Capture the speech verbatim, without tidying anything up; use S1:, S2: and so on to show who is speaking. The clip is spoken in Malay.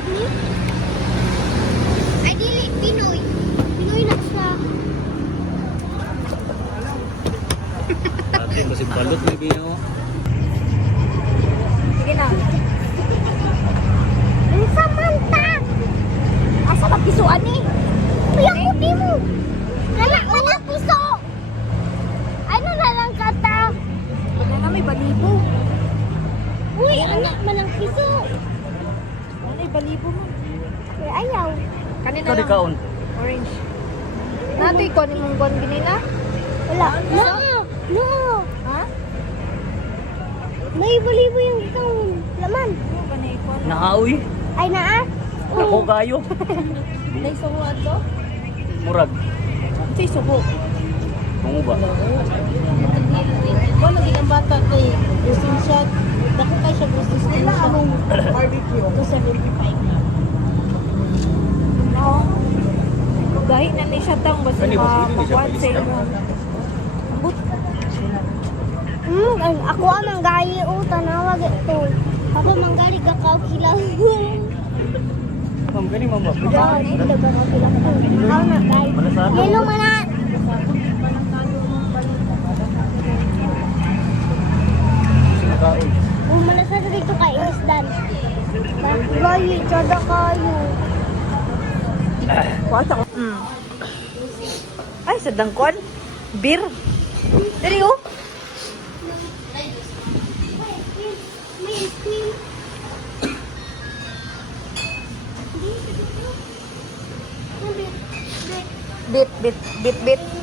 S1: Ay, dili, Pinoy. Pinoy na siya.
S2: Ate, kasi balot may bino.
S3: Sige na.
S1: Ang Samantha!
S3: Asa ka pisuan ni?
S1: Uy, ako di mo. Wala, wala piso. Ano na lang kata?
S3: Wala na may balibo.
S1: Uy, anak malang piso.
S3: Ano yung balibo mo?
S1: Uy, ayaw.
S3: Kanina
S2: Ikaw di
S3: lang.
S2: kaon.
S3: Orange. Nato ikaw ni mong gon ginila?
S1: Wala. No, no.
S3: Ha?
S1: May balibo yung taon. Laman.
S3: Ano ba na ikaw?
S2: Naaoy.
S1: Ay, naa.
S2: Ako kayo.
S3: Nay suho ato?
S2: Murag.
S3: Si suho.
S2: Tungo ba?
S3: Kung naging ang bata kay gusin siya, dako kay siya gusin nila anong barbecue? two seventy-five na. Oo. Dahil na ni siya tang basta
S2: Kani ba, sige, hindi siya
S3: mapagwan sa
S2: palis
S3: inyo. Ambot.
S1: Hmm, ay, ako ang manggali. O, tanawag ito. Ako manggali kakao kilaw.
S2: Ma'am, gani ma'am ba?
S1: Daw, dito kakao kilaw. Ako na, guys.
S2: Malasado.
S1: Hello, mana.
S2: Sinakaon.
S1: Umalas na dito kay Isdan. Gayi, tsada kayo.
S3: Kuwasa ko. Mm. Ay, sa dangkon. Beer. Dali oh.
S1: May ice cream.
S3: Bit, bit, bit, bit.